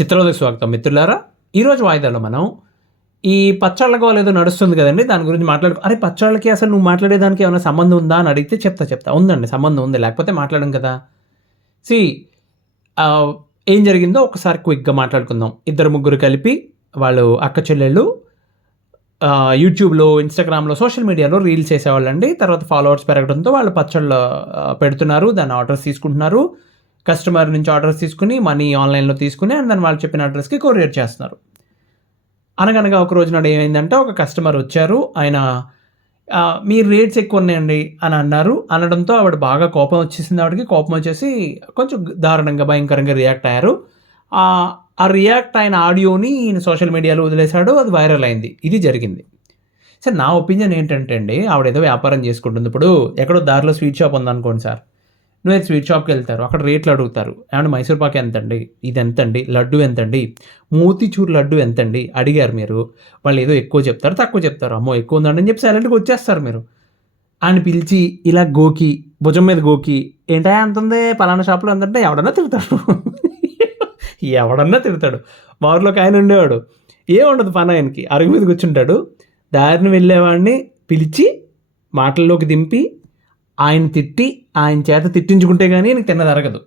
చిత్రంలోకి స్వాగతం మిత్రులారా. ఈరోజు వాయిదాలో మనం ఈ పచ్చళ్ళ గోల ఏదో నడుస్తుంది కదండి, దాని గురించి అరే పచ్చళ్ళకి అసలు నువ్వు మాట్లాడేదానికి ఏమైనా సంబంధం ఉందా అని అడిగితే చెప్తా ఉందండి, సంబంధం ఉంది, లేకపోతే మాట్లాడడం కదా. సి ఏం జరిగిందో ఒకసారి క్విక్గా మాట్లాడుకుందాం. ఇద్దరు ముగ్గురు కలిపి వాళ్ళు అక్క చెల్లెళ్ళు యూట్యూబ్లో, ఇన్స్టాగ్రామ్లో, సోషల్ మీడియాలో రీల్స్ వేసేవాళ్ళండి. తర్వాత ఫాలోవర్స్ పెరగడంతో వాళ్ళు పచ్చళ్ళు పెడుతున్నారు, దాన్ని ఆర్డర్స్ తీసుకుంటున్నారు. కస్టమర్ నుంచి ఆర్డర్స్ తీసుకుని మనీ ఆన్లైన్లో తీసుకుని అండ్ దాన్ని వాళ్ళు చెప్పిన అడ్రస్కి కొరియర్ చేస్తున్నారు. అనగనగా ఒక రోజు నాడు ఏమైందంటే, ఒక కస్టమర్ వచ్చారు. ఆయన మీరు రేట్స్ ఎక్కువ ఉన్నాయండి అని అన్నారు. అనడంతో ఆవిడ బాగా కోపం వచ్చేసింది. ఆవిడకి కోపం వచ్చేసి కొంచెం దారుణంగా భయంకరంగా రియాక్ట్ అయ్యారు. ఆ రియాక్ట్ అయిన ఆడియోని సోషల్ మీడియాలో వదిలేశాడు, అది వైరల్ అయింది. ఇది జరిగింది. సార్ నా ఒపీనియన్ ఏంటంటే అండి, ఆవిడ ఏదో వ్యాపారం చేసుకుంటుంది. ఇప్పుడు ఎక్కడో దారిలో స్వీట్ షాప్ ఉందనుకోండి సార్, నువ్వు స్వీట్ షాప్కి వెళ్తారు, అక్కడ రేట్లు అడుగుతారు. ఏమంటే మైసూర్ పాక్ ఎంతండి, ఇది ఎంతండి, లడ్డు ఎంతండి, మోతీచూర్ లడ్డు ఎంతండి అడిగారు మీరు. వాళ్ళు ఏదో ఎక్కువ చెప్తారు, తక్కువ చెప్తారు. అమ్మో ఎక్కువ ఉందండి అని చెప్పి సైలెంట్గా వచ్చేస్తారు. మీరు ఆయన పిలిచి ఇలా గోకి, భుజం మీద గోకి, ఏంటా అంతుంది పలానా షాప్లో ఎంతంటే ఎవడన్నా తిడతాడు. మా ఊరిలోకి ఆయన ఉండేవాడు, ఏముండదు పని ఆయనకి, అరుగు మీద కూర్చుంటాడు. దారిని వెళ్ళేవాడిని పిలిచి మాటల్లోకి దింపి ఆయన తిట్టి ఆయన చేత తిట్టించుకుంటే కానీ నీకు తిరగదు.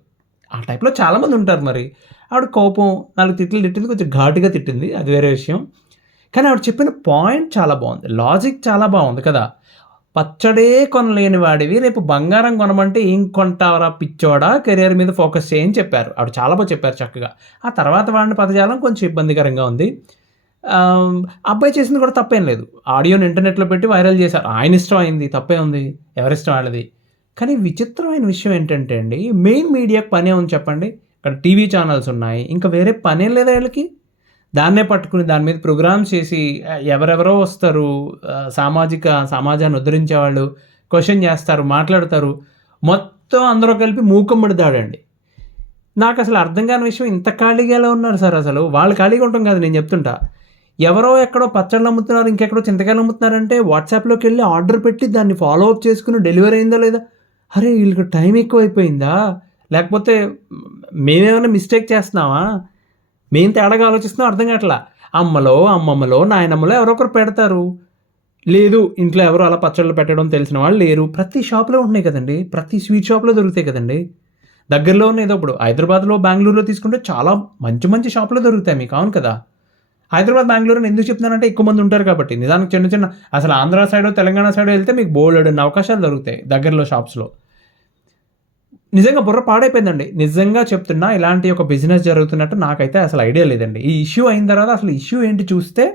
ఆ టైప్లో చాలామంది ఉంటారు. మరి ఆవిడ కోపం 4 తిట్లు తిట్టింది, కొంచెం ఘాటుగా తిట్టింది, అది వేరే విషయం. కానీ ఆవిడ చెప్పిన పాయింట్ చాలా బాగుంది, లాజిక్ చాలా బాగుంది కదా. పచ్చడే కొనలేని వాడివి రేపు బంగారం కొనమంటే ఏం కొంటావరా పిచ్చోడా, కెరియర్ మీద ఫోకస్ చేయని చెప్పారు. ఆవిడ చాలా బాగా చెప్పారు చక్కగా. ఆ తర్వాత వాడిన పదజాలం కొంచెం ఇబ్బందికరంగా ఉంది. అబ్బాయి చేసింది కూడా తప్పేం లేదు. ఆడియోని ఇంటర్నెట్లో పెట్టి వైరల్ చేశారు. ఆయన ఇష్టం అయింది, తప్పే ఉంది, ఎవరిష్టం వాళ్ళది. కానీ విచిత్రమైన విషయం ఏంటంటే అండి, మెయిన్ మీడియాకి పనే ఉంది చెప్పండి. ఇక్కడ టీవీ ఛానల్స్ ఉన్నాయి, ఇంకా వేరే పనేం లేదా వీళ్ళకి. దాన్నే పట్టుకుని దాని మీద ప్రోగ్రామ్స్ చేసి ఎవరెవరో వస్తారు, సమాజాన్ని ఉద్ధరించే వాళ్ళు క్వశ్చన్ చేస్తారు, మాట్లాడతారు. మొత్తం అందరూ కలిపి మూకమ్ముడిదాడండి. నాకు అసలు అర్థం కాని విషయం, ఇంత ఖాళీగా ఎలా ఉన్నారు సార్ అసలు. వాళ్ళు ఖాళీగా ఉంటాం కాదు, నేను చెప్తుంటా. ఎవరో ఎక్కడో పచ్చళ్ళు అమ్ముతున్నారు, ఇంకెక్కడో చింతకాయలు అమ్ముతున్నారంటే వాట్సాప్లోకి వెళ్ళి ఆర్డర్ పెట్టి దాన్ని ఫాలో అప్ చేసుకుని డెలివరీ అయిందా లేదా. అరే వీళ్ళకి టైం ఎక్కువ అయిపోయిందా, లేకపోతే మేమేమైనా మిస్టేక్ చేస్తున్నావా, మేము తేడాగా ఆలోచిస్తున్నాం అర్థం కావట్లా. అమ్మమ్మలో నాయనమ్మలో ఎవరో ఒకరు పెడతారు. లేదు ఇంట్లో ఎవరో అలా పచ్చళ్ళు పెట్టడం తెలిసిన వాళ్ళు లేరు. ప్రతి షాప్లో ఉంటున్నాయి కదండి, ప్రతి స్వీట్ షాప్లో దొరుకుతాయి కదండి. దగ్గరలో ఉన్న ఏదో ఇప్పుడు హైదరాబాద్లో, బెంగళూరులో తీసుకుంటే చాలా మంచి మంచి షాపులో దొరుకుతాయి మీకు, అవును కదా. హైదరాబాద్, బెంగళూరు ఎందుకు చెప్తున్నానంటే ఎక్కువ మంది ఉంటారు కాబట్టి. నిజానికి చిన్న అసలు ఆంధ్ర సైడ్, తెలంగాణ సైడ్ వెళ్తే మీకు బోలెడన్ని అవకాశాలు దొరుకుతాయి దగ్గరలో షాప్స్లో. నిజంగా బుర్ర పాడైపోయిందండి, నిజంగా చెప్తున్నా. ఇలాంటి ఒక బిజినెస్ జరుగుతున్నట్టు నాకైతే అసలు ఐడియా లేదండి. ఈ ఇష్యూ అయిన తర్వాత అసలు ఇష్యూ ఏంటి చూస్తే,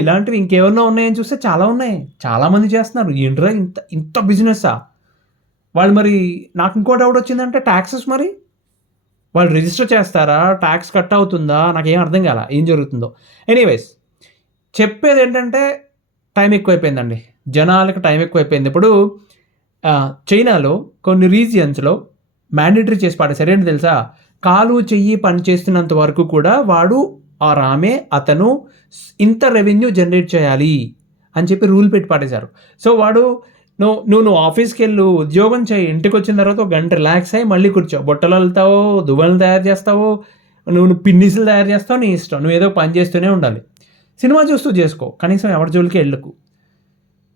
ఇలాంటివి ఇంకేమన్నా ఉన్నాయని చూస్తే చాలా ఉన్నాయి, చాలామంది చేస్తున్నారు. ఏంట్రా ఇంత బిజినెస్సా వాళ్ళు. మరి నాకు ఇంకో డౌట్ వచ్చిందంటే, ట్యాక్సెస్ మరి వాళ్ళు రిజిస్టర్ చేస్తారా, ట్యాక్స్ కట్ అవుతుందా, నాకేం అర్థం కాల ఏం జరుగుతుందో. ఎనీవేస్ చెప్పేది ఏంటంటే, టైం ఎక్కువైపోయిందండి, జనాలకు టైం ఎక్కువైపోయింది. ఇప్పుడు చైనాలో కొన్ని రీజియన్స్లో మ్యాండేటరీ చేసి పాడేశారు. ఏంటి తెలుసా, కాలు చెయ్యి పని చేస్తున్నంత వరకు కూడా వాడు అతను ఇంత రెవెన్యూ జనరేట్ చేయాలి అని చెప్పి రూల్ పెట్టి పాడేశారు. సో వాడు నువ్వు ఆఫీస్కి వెళ్ళు, ఉద్యోగం చేయి, ఇంటికి వచ్చిన తర్వాత ఒక గంట రిలాక్స్ అయ్యి మళ్ళీ కూర్చో, బొట్టలు వెళ్తావో, దువ్వలు తయారు చేస్తావో, నువ్వు పిన్నిసులు తయారు చేస్తావు, నీ ఇష్టం, నువ్వు ఏదో పని చేస్తూనే ఉండాలి. సినిమా చూస్తూ చేసుకో, కనీసం ఎవరి జోలికి వెళ్ళకు.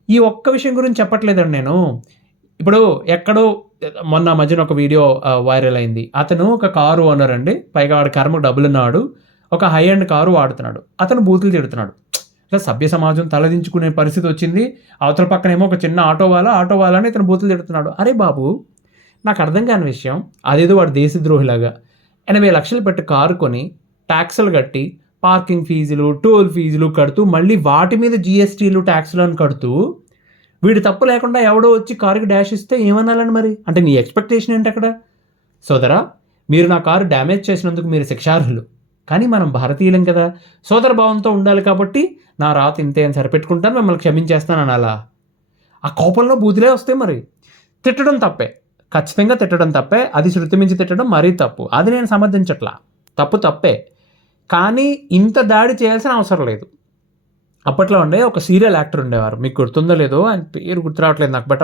ఈ ఒక్క విషయం గురించి చెప్పట్లేదండి నేను. ఇప్పుడు ఎక్కడో మొన్న మధ్యన ఒక వీడియో వైరల్ అయింది. అతను ఒక కారు ఓనర్ అండి, పైగా వాడి కర్మకు డబ్బులు ఉన్నాడు, ఒక హై అండ్ కారు వాడుతున్నాడు. అతను బూతులు తిడుతున్నాడు. ఇట్లా సభ్య సమాజం తలదించుకునే పరిస్థితి వచ్చింది. అవతల పక్కనేమో ఒక చిన్న ఆటో వాళ్ళని ఇతను బూతులు తిడుతున్నాడు. అరే బాబు, నాకు అర్థం కాని విషయం, అదేదో వాడు దేశద్రోహిలాగా 80 లక్షలు పెట్టి కారు కొని ట్యాక్సులు కట్టి పార్కింగ్ ఫీజులు, టోల్ ఫీజులు కడుతూ మళ్ళీ వాటి మీద జిఎస్టీలు, ట్యాక్సులను కడుతూ, వీడి తప్పు లేకుండా ఎవడో వచ్చి కారుకి డాష్ ఇస్తే ఏమనాలని మరి? అంటే నీ ఎక్స్పెక్టేషన్ ఏంటి అక్కడ? సోదరా, మీరు నా కారు డ్యామేజ్ చేసినందుకు మీరు శిక్షార్హులు. కానీ మనం భారతీయులం కదా, సోదర భావంతో ఉండాలి కాబట్టి నా రాత ఇంతే అని సరిపెట్టుకుంటాను, మిమ్మల్ని క్షమించేస్తాను అనాలా? ఆ కోపంలో బూతులే వస్తాయి. మరి తిట్టడం తప్పే, ఖచ్చితంగా తిట్టడం తప్పే. అది శృతి మించి తిట్టడం మరీ తప్పు, అది నేను సమర్థించట్లా. తప్పే. కానీ ఇంత దాడి చేయాల్సిన అవసరం లేదు. అప్పట్లో ఒక సీరియల్ యాక్టర్ ఉండేవారు, మీకు గుర్తుందో లేదో, ఆయన పేరు గుర్తు రావట్లేదు నాకు, బట్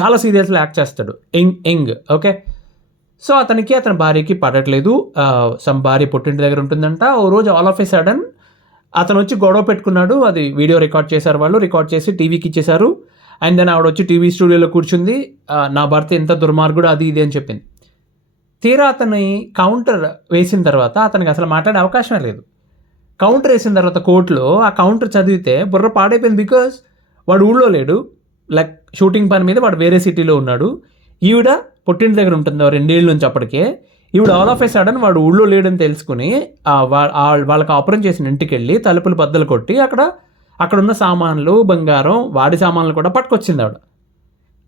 చాలా సీరియల్స్లో యాక్ట్ చేస్తాడు. Young okay. సో అతని భార్యకి పడట్లేదు. సమ్ భార్య పుట్టింటి దగ్గర ఉంటుందంట. ఓ రోజు ఆల్ ఆఫ్ ఏ సడన్ అతను వచ్చి గొడవ పెట్టుకున్నాడు. అది వీడియో రికార్డ్ చేశారు వాళ్ళు. రికార్డ్ చేసి టీవీకి ఇచ్చేశారు. అండ్ దెన్ ఆవిడ వచ్చి టీవీ స్టూడియోలో కూర్చుంది. నా భర్త ఎంత దుర్మార్గుడు అది ఇది అని చెప్పింది. తీరా అతని కౌంటర్ వేసిన తర్వాత అతనికి అసలు మాట్లాడే అవకాశమే లేదు. కౌంటర్ వేసిన తర్వాత కోర్టులో ఆ కౌంటర్ చదివితే బుర్ర పాడైపోయింది. బికాజ్ వాడు ఊళ్ళో లేడు, లైక్ షూటింగ్ పని మీద వాడు వేరే సిటీలో ఉన్నాడు. ఈవిడ పుట్టింటి దగ్గర ఉంటుంది 2 ఏళ్ళ నుంచి. అప్పటికే ఈవిడ ఆల్ ఆఫ్ ఏ సడన్ వాడు ఊళ్ళో లేడని తెలుసుకుని వాళ్ళకి ఆపరేట్ చేసిన ఇంటికి వెళ్ళి తలుపులు బద్దలు కొట్టి అక్కడ ఉన్న సామాన్లు, బంగారం, వాడి సామాన్లు కూడా పట్టుకొచ్చింది ఆవిడ.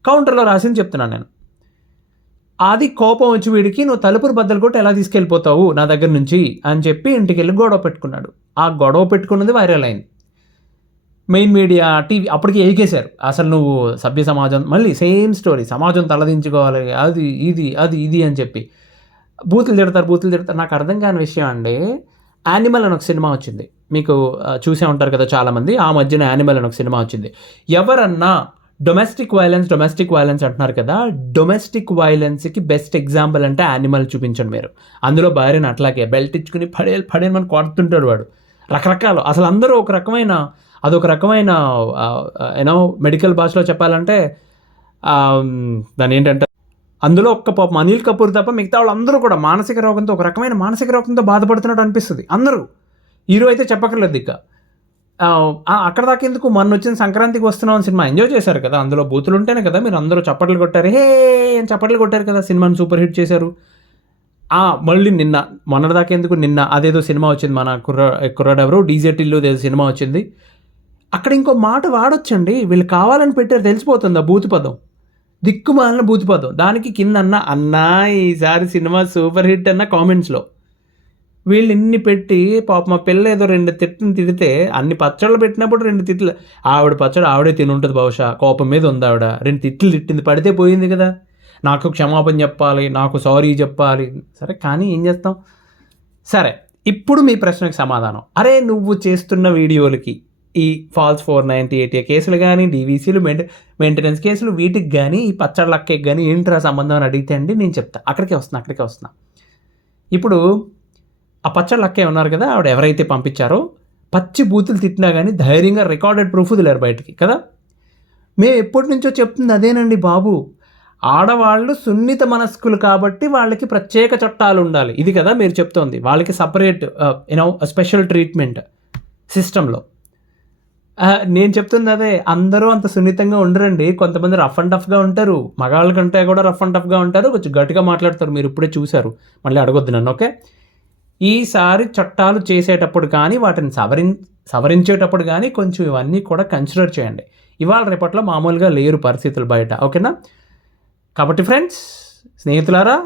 కౌంటర్లో రాసింది చెప్తున్నాను నేను. అది కోపం వచ్చి వీడికి, నువ్వు తలుపులు బద్దలు కొట్టి ఎలా తీసుకెళ్ళిపోతావు నా దగ్గర నుంచి అని చెప్పి ఇంటికి వెళ్ళి గొడవ పెట్టుకున్నాడు. ఆ గొడవ పెట్టుకున్నది వైరల్ అయింది. మెయిన్ మీడియా, టీవీ అప్పటికి ఏకేశారు. అసలు నువ్వు సభ్య సమాజం, మళ్ళీ సేమ్ స్టోరీ, సమాజం తలదించుకోవాలి, అది ఇది అని చెప్పి బూతులు తిడతారు. నాకు అర్థం కాని విషయం అండి, యానిమల్ అని ఒక సినిమా వచ్చింది, మీకు చూసే ఉంటారు కదా చాలామంది. ఆ మధ్యన యానిమల్ అని ఒక సినిమా వచ్చింది. ఎవరన్నా డొమెస్టిక్ వైలెన్స్ అంటున్నారు కదా, డొమెస్టిక్ వైలెన్స్కి బెస్ట్ ఎగ్జాంపుల్ అంటే యానిమల్ చూపించండి మీరు. అందులో భార్యను అట్లాగే బెల్ట్ ఇచ్చుకుని పడేలు మనం కొడుతుంటాడు వాడు. రకరకాలు, అసలు అందరూ అదొక రకమైన యూనో మెడికల్ భాషలో చెప్పాలంటే దాని ఏంటంటే, అందులో ఒక్క పాపం అనిల్ కపూర్ తప్ప మిగతా వాళ్ళు అందరూ కూడా ఒక రకమైన మానసిక రోగంతో బాధపడుతున్నట్టు అనిపిస్తుంది అందరూ. హీరో అయితే చెప్పక్కర్లేదు ఇక. అక్కడ దాకా ఎందుకు, మొన్న వచ్చిన సంక్రాంతికి వస్తున్నాం సినిమా ఎంజాయ్ చేశారు కదా, అందులో బూతులు ఉంటేనే కదా మీరు అందరూ చప్పట్లు కొట్టారు, హే అని చప్పట్లు కొట్టారు కదా, సినిమాని సూపర్ హిట్ చేశారు. మళ్ళీ మొన్నటిదాకా ఎందుకు, నిన్న అదేదో సినిమా వచ్చింది, మన కుర్రాడెవరు డీజే టిల్లు ఏదో సినిమా వచ్చింది. అక్కడ ఇంకో మాట వాడొచ్చండి, వీళ్ళు కావాలని పెట్టారు తెలిసిపోతుంది ఆ బూతు పదం, దిక్కుమాలిన బూతు పదం. దానికి కింద అన్నా ఈసారి సినిమా సూపర్ హిట్ అన్న కామెంట్స్లో వీళ్ళు ఇన్ని పెట్టి, పాప మా పిల్ల ఏదో 2 తిట్టుని తిడితే, అన్ని పచ్చళ్ళు పెట్టినప్పుడు 2 తిట్లు, ఆవిడ పచ్చడి ఆవిడే తిని ఉంటుంది బహుశా, కోపం మీద ఉంది ఆవిడ, 2 తిట్లు తిట్టింది, పడితే పోయింది కదా. నాకు క్షమాపణ చెప్పాలి, నాకు సారీ చెప్పాలి, సరే కానీ ఏం చేస్తాం. సరే, ఇప్పుడు మీ ప్రశ్నకు సమాధానం. అరే నువ్వు చేస్తున్న వీడియోలకి ఈ ఫాల్స్ 498 కేసులు కానీ, డీవీసీలు, మెయింటెనెన్స్ కేసులు, వీటికి కానీ, ఈ పచ్చళ్ళ అక్కకి కానీ ఏంట్రా సంబంధం అని అడిగితే అండి నేను చెప్తా. అక్కడికే వస్తున్నా. ఇప్పుడు ఆ పచ్చళ్ళ అక్కే ఉన్నారు కదా, ఆవిడ ఎవరైతే పంపించారో పచ్చి బూతులు తిట్టినా కానీ ధైర్యంగా రికార్డెడ్ ప్రూఫ్ వదిలేరు బయటికి కదా. మేము ఎప్పటి నుంచో చెప్తుంది అదేనండి బాబు, ఆడవాళ్ళు సున్నిత మనస్కులు కాబట్టి వాళ్ళకి ప్రత్యేక చట్టాలు ఉండాలి, ఇది కదా మీరు చెప్తోంది. వాళ్ళకి సపరేట్ స్పెషల్ ట్రీట్మెంట్ సిస్టంలో. నేను చెప్తుంది అదే, అందరూ అంత సున్నితంగా ఉండరండి, కొంతమంది రఫ్ అండ్ టఫ్గా ఉంటారు, మగాళ్ళ కంటే కూడా రఫ్ అండ్ టఫ్గా ఉంటారు, కొంచెం గట్టిగా మాట్లాడతారు, మీరు ఇప్పుడే చూశారు, మళ్ళీ అడగొద్దు నన్ను. ఓకే, ఈసారి చట్టాలు చేసేటప్పుడు కానీ, వాటిని సవరించేటప్పుడు కానీ కొంచెం ఇవన్నీ కూడా కన్సిడర్ చేయండి. ఇవాళ రేపట్లో మామూలుగా లేరు పరిస్థితులు బయట, ఓకేనా. కాబట్టి ఫ్రెండ్స్, స్నేహితులారా,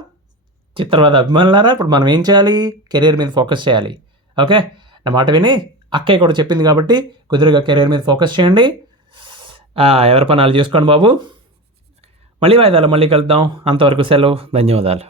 చిత్రవాద అభిమానులారా, ఇప్పుడు మనం ఏం చేయాలి, కెరీర్ మీద ఫోకస్ చేయాలి. ఓకే, నా మాట విని అక్కయ్య కూడా చెప్పింది కాబట్టి కుదురుగా కెరీర్ మీద ఫోకస్ చేయండి. ఎవరి పనాలు చేసుకోండి బాబు. మళ్ళీ వాయిదాలు మళ్ళీ కలుద్దాం. అంతవరకు సెలవు, ధన్యవాదాలు.